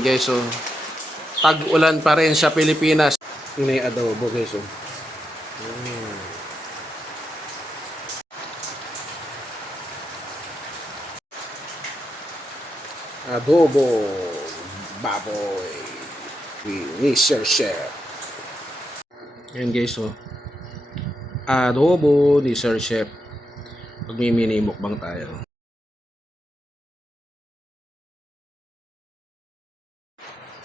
Yan guys, so tag-ulan pa rin sa Pilipinas. May adobo guys, so. Adobo baboy ni Sir Chef. Yan guys, so adobo ni Sir Chef. Magmimini mukbang tayo.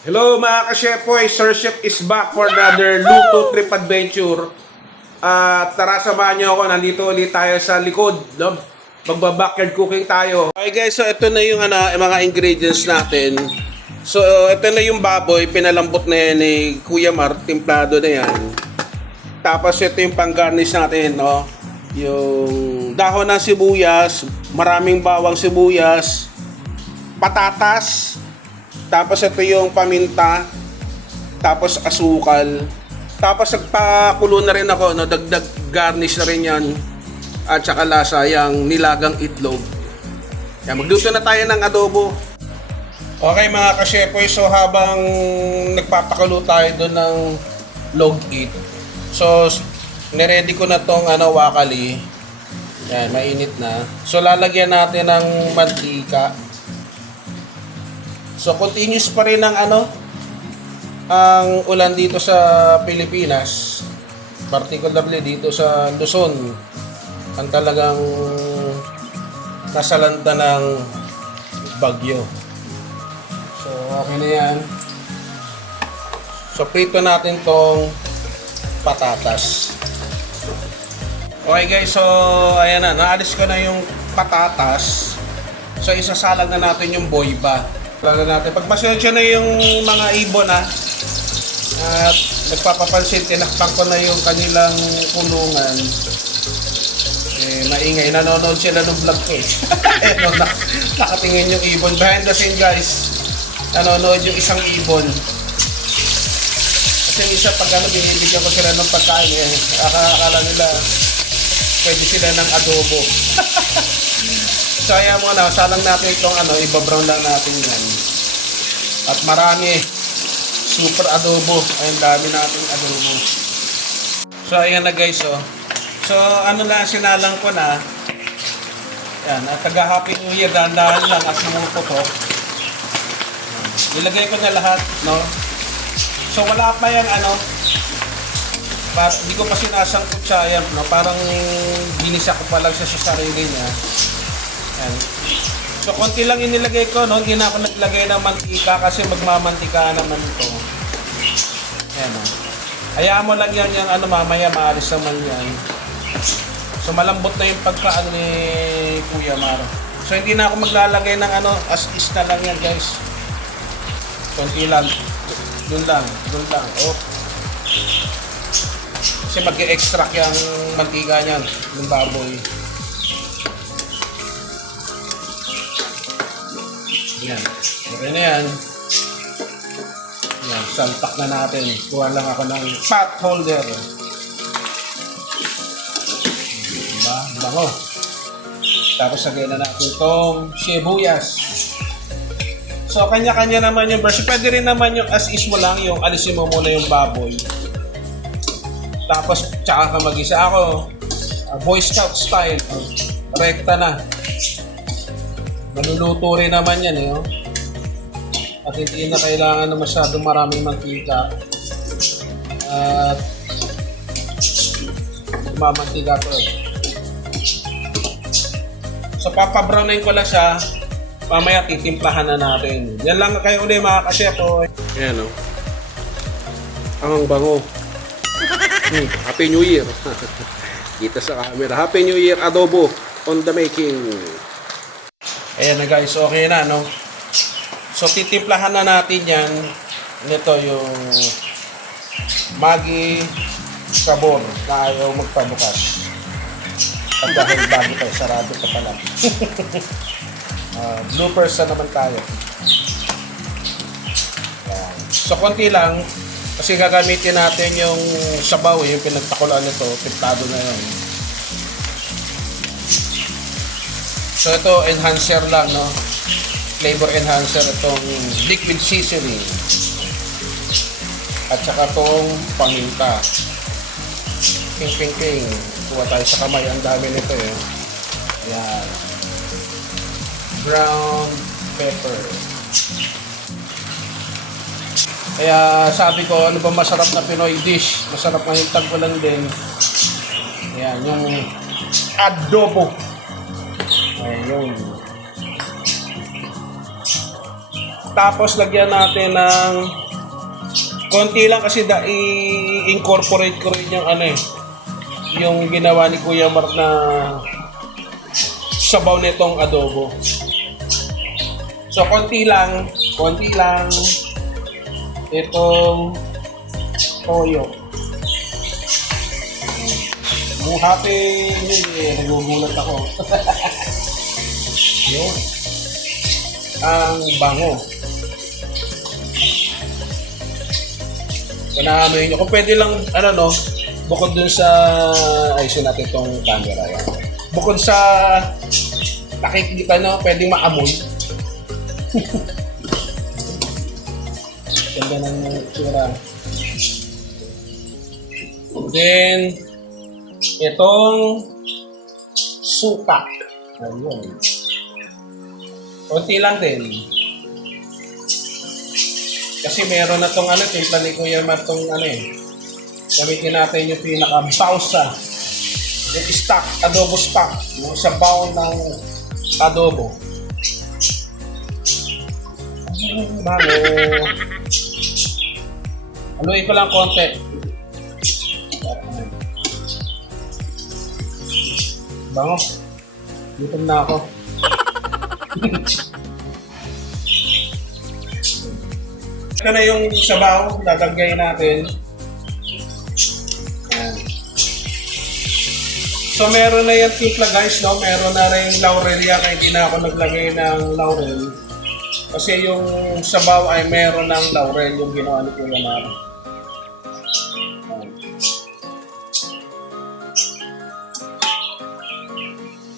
Hello mga ka-chef-boy, Sir Chef is back for another Luto Trip Adventure. Tara samahan nyo ako, nandito ulit tayo sa likod, no? Magba-backyard cooking tayo. Okay guys, so ito na yung mga ingredients natin. So ito na yung baboy, pinalambot na yan ni Kuya Mar, timplado na yan. Tapos ito yung pang-garnish natin, no? Yung dahon ng sibuyas, maraming bawang sibuyas, patatas, tapos ito yung paminta, tapos asukal. Tapos nagpakulo na rin ako, no? Dagdag garnish na rin yan. At saka lasa yung nilagang itlog. Yan, magluto na tayo ng adobo. Okay mga ka-chef-boy, so habang nagpapakulo tayo doon ng log eat. So niready ko na tong wakali. Yan, mainit na. So lalagyan natin ng mantika. So continuous pa rin ang ang ulan dito sa Pilipinas, particularly dito sa Luzon, ang talagang nasalanta ng bagyo. So okay na yan. So prito natin tong patatas. Okay guys, so ayan na, naalis ko na yung patatas. So isasalag na natin yung boyba. Natin. Pagpasensya na yung mga ibon at nagpapapansin, tinakpan ko na yung kanilang kulungan. Maingay, nanonood sila ng vlog ko nakatingin yung ibon. Behind the scene guys, nanonood yung isang ibon. Kasi yung isa pag binibigyan ko sila ng pagkain, akala nila pwede sila ng adobo. So ayan mo na, salang natin itong ibabrown lang natin yan. At marami, super adobo. Ayun, dami nating adobo. So ayan na guys, oh. So lang, sinalang ko na. Yan, at taga-happy new year, dahan-dahan lang at sumuko to. Nilagay ko na lahat, no? So wala pa yung hindi ko pa sinasangkot siya yan, no? Parang ginisa ko pa lang siya sa sarili niya. Yan. So konti lang inilagay ko, no? Hindi na ako naglagay ng mantika kasi magmamantika naman ito. Yan, no? Hayaan mo lang yan yung mamaya maalis naman yan. So malambot na yung pagkaan ni Kuya Mar. So hindi na ako maglalagay ng as is na lang yan guys. Konti lang. Doon lang. Oh. Kasi mag-extract yung mantika niyan, yung baboy. Yan. Okay na yan. Yan. Salpak na natin. Kuha lang ako ng pot holder. Diba? Bango. Tapos sagay na natin itong sibuyas. So, kanya-kanya naman yung version. Pwede rin naman yung as is mo lang, yung alisin mo muna yung baboy. Tapos, tsaka ka mag-isa. Ako, Boy Scout style. Rekta na. Maluluto rin naman yan, oh. At hindi na kailangan na masyadong maraming mantika. At mamantika ko. So papabrownin ko lang siya. Mamaya titimplahan na natin. Yan lang kayo ulit mga ka-chef. Ayan, oh. Ang bango. Happy New Year. Kita sa camera. Happy New Year adobo on the making. Ayan na guys, okay na, no? So titimplahan na natin yan. Ito yung Maggi sabor na ayaw magpabukas. At dahil bago tayo, sarado pa pala. Bloopers na naman tayo. Ayan. So konti lang, kasi gagamitin natin yung sabaw, yung pinagpakulaan nito, pintado na yun. So ito, enhancer lang, no? flavor enhancer itong liquid seasoning. At saka itong paminta. King. Kuha tayo sa kamay. Ang dami nito eh. Yan. Ground pepper. Kaya sabi ko, ano ba masarap na Pinoy dish? Masarap na yung tagpulan din. Yan, yung adobo. Ayun. Tapos lagyan natin ng konti lang kasi i-incorporate ko rin yung ano eh. Yung ginawa ni Kuya Mark na sabaw nitong adobo. So konti lang itong toyo. Buhati yun eh, nagugulat ako. Yun. Ang bango. Panahamoy nyo. Kung pwede lang, ano no, bukod dun sa, ayusin natin itong camera. Yan. Bukod sa nakikita nyo, pwedeng maamoy. Ganda ng tsura. Then, itong suka. Ayun. Kunti lang din. Kasi meron na tong ano, timpla ni Kuya Mar tong ano eh. Gamitin natin yung pinaka-bausa. Yung stock, adobo stock. Yung sabaw ng adobo. Bago. Haluin ko lang konti. Bango. Gutom na ako. Ito na yung sabaw, dadagay natin. Ayan. So meron na yung timpla guys, no? Meron na rin laurel yan, kaya hindi na ako naglagay ng laurel. Kasi yung sabaw ay meron ng laurel yung ginawa ni Kuya Mar.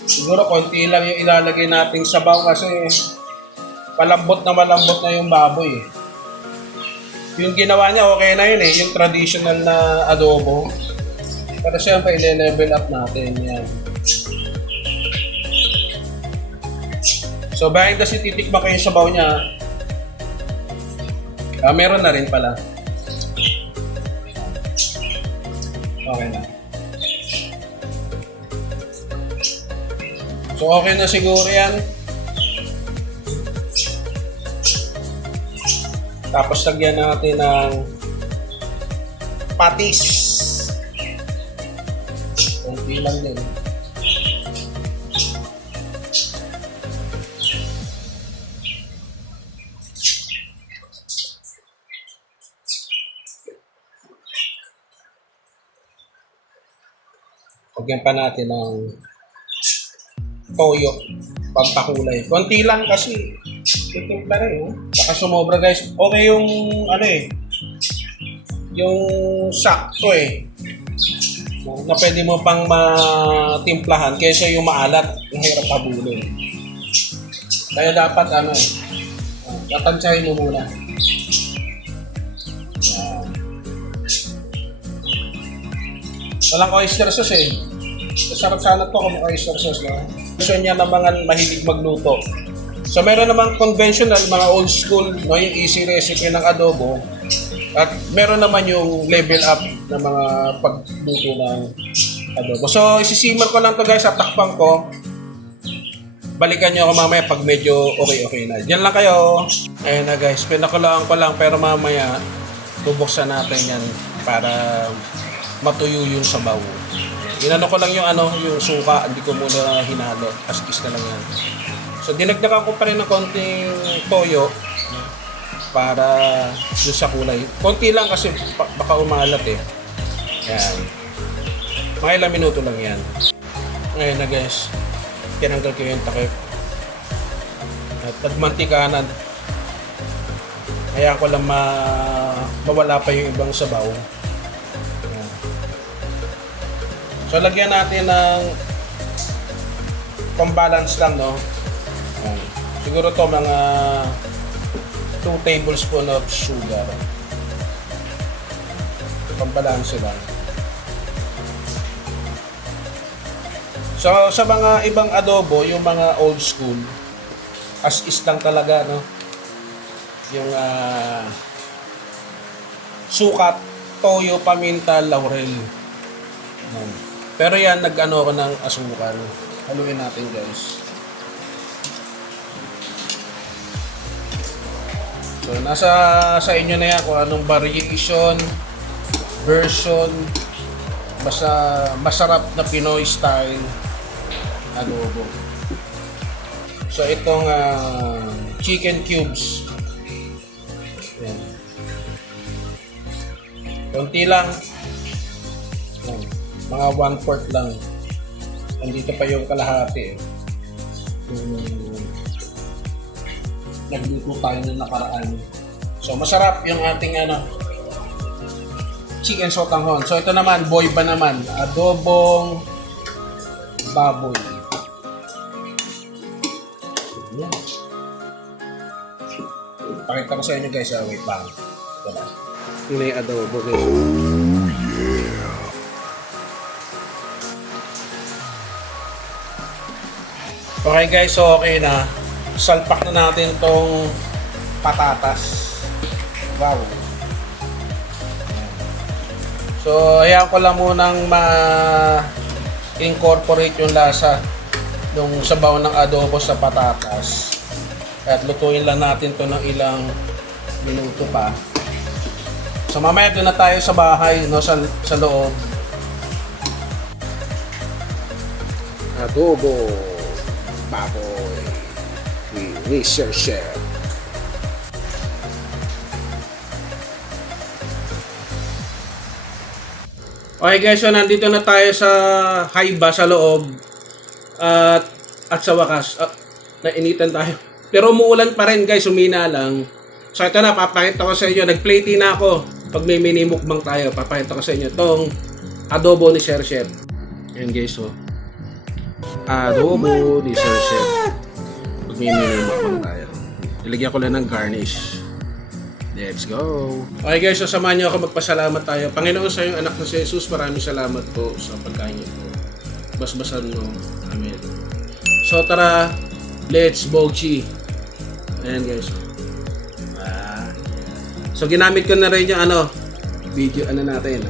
Siguro konti lang yung ilalagay nating sabaw kasi malambot na yung baboy eh. Yung ginawa niya okay na yun eh, yung traditional na adobo. Pero syempre i-level up natin yan. So behind the scene, titikman ko yung sabaw niya. Meron na rin pala. Okay na. So okay na siguro yan. Tapos lagyan natin ng patis. Kunti lang din. Lagyan pa natin ng toyo, pampakulay. Konti lang kasi titimpla rin, oh. Baka sumobra guys. Okay yung ano eh, yung sakto eh. Na pwede mo pang matimplahan kaysa yung maalat, yung hirap habulin. Kaya dapat ano eh, tatansyahin mo muna. Yan. Walang oyster sauce eh. Masarap sana to kung oyster sauce, no? Gusto niya ng mga mahilig magluto. So meron namang conventional, mga old school, no, yung easy recipe ng adobo. At meron naman yung level up ng mga pagluto ng adobo. So isisimmer ko lang to guys, at takpan ko. Balikan nyo ako mamaya pag medyo okay na. Diyan lang kayo. Ayun na guys, pinakulaan ko lang pero mamaya bubuksan natin yan para matuyo yung sabaw. Inano ko lang yung yung suka, hindi ko muna hinalo. Askis na lang yan. So dinagdagan ko pa rin ng konting toyo para dun sa kulay. Konti lang kasi baka umalat eh. Yan. Mga ilang minuto lang yan. Ngayon na guys, tinanggal ko yung takip. At nagmantikanan. Kaya ko lang mawala pa yung ibang sabaw. Yan. So lagyan natin ng pambalance lang, no? Yan. Siguro to mga 2 tablespoon of sugar. Pambalanse lang. So, sa mga ibang adobo, yung mga old school, as is lang talaga, no? Yung sukat, toyo, paminta, laurel. Pero yan, nag-ano ko ng asukal. Haluin natin, guys. So, nasa sa inyo na yan kung anong variation, version, basta masarap na Pinoy style adobo. So, itong chicken cubes. Yan. Konti lang. Yan. Mga 1/4 lang. Nandito pa yung kalahati. Nagluto tayo ng nakaraan. So, masarap yung ating chicken sotanghon. So, ito naman, boy ba naman? Adobong baboy. Yan. Pakita ko sa inyo guys. Wait lang. Ito na. Yun na yung adobo guys. Okay guys, so okay na. Salpak na natin tong patatas. Wow. So, ayan ko lang munang ma-incorporate yung lasa ng sabaw ng adobo sa patatas. At lutuin lang natin to ng ilang minuto pa. So, mamaya doon na tayo sa bahay, no, sa loob. Adobo baboy ni Sir Chef. Okay guys, so nandito na tayo sa Haiba sa loob. At sa wakas, nainitan tayo. Pero umuulan pa rin guys, humina lang. So ito na, papakita ko sa inyo. Nag-play na ako. Pag may mini mukbang tayo, papakita ko sa inyo itong adobo ni Sir Chef. Ayan guys, so adobo ni Sir Chef. Pag may mini mukbang tayo, ilagyan ko lang ng garnish. Let's go! Okay guys, so samahan niyo ako, magpasalamat tayo. Panginoon sa iyong anak na si Jesus, maraming salamat po sa pagkain niyo po. Basbasan mo. Amen. So tara, let's bogchi. Ayan guys. So ginamit ko na rin yung video natin.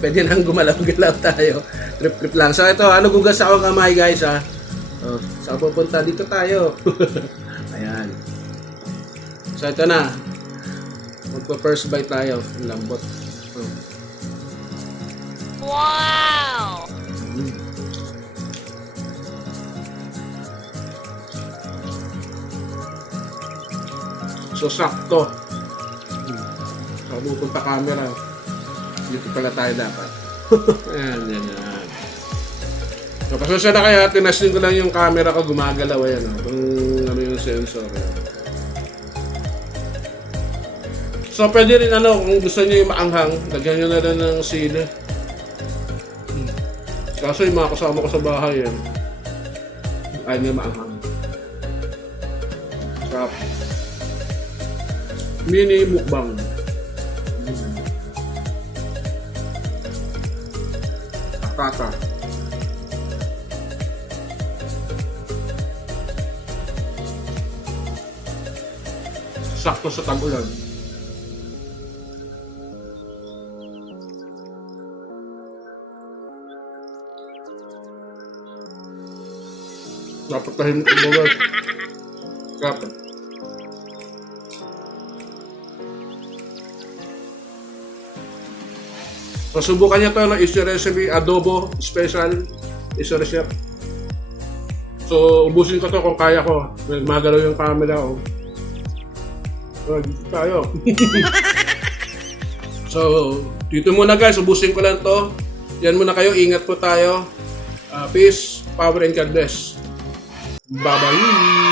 Pwede nang gumalaw-galaw tayo. Trip-trip lang. So ito, gugas ako kamay guys ha. Saan pupunta? Dito tayo. Ayan. So ito na. Magpa-first bite tayo. Ang lambot. Wow! So, sakto. So, pupunta camera. Dito pala tayo dapat. Ayan, yan. So, pasensya na kaya. Tinasting ko lang yung camera ko. Gumagalaw. Ayan. Kung ano yung sensor. Ayan. So, pwede rin kung gusto nyo yung maanghang, lagyan nyo na rin ng sili. Kaso yung mga kasama ko sa bahay yan, ayaw nyo maanghang. Sarap. Mini mukbang. Akata. Sakto sa tag-ulan. Dapat tahimik ang buwan. Dapat. Pasubukan niya ito ng Easter recipe, adobo, special, Easter chef. So, ubusin ko to kung kaya ko. Magalaw yung camera ko. Tayo. So, dito muna guys, ubusin ko lang to. Yan muna kayo, ingat po tayo. Peace, power and God bless. Bye-bye!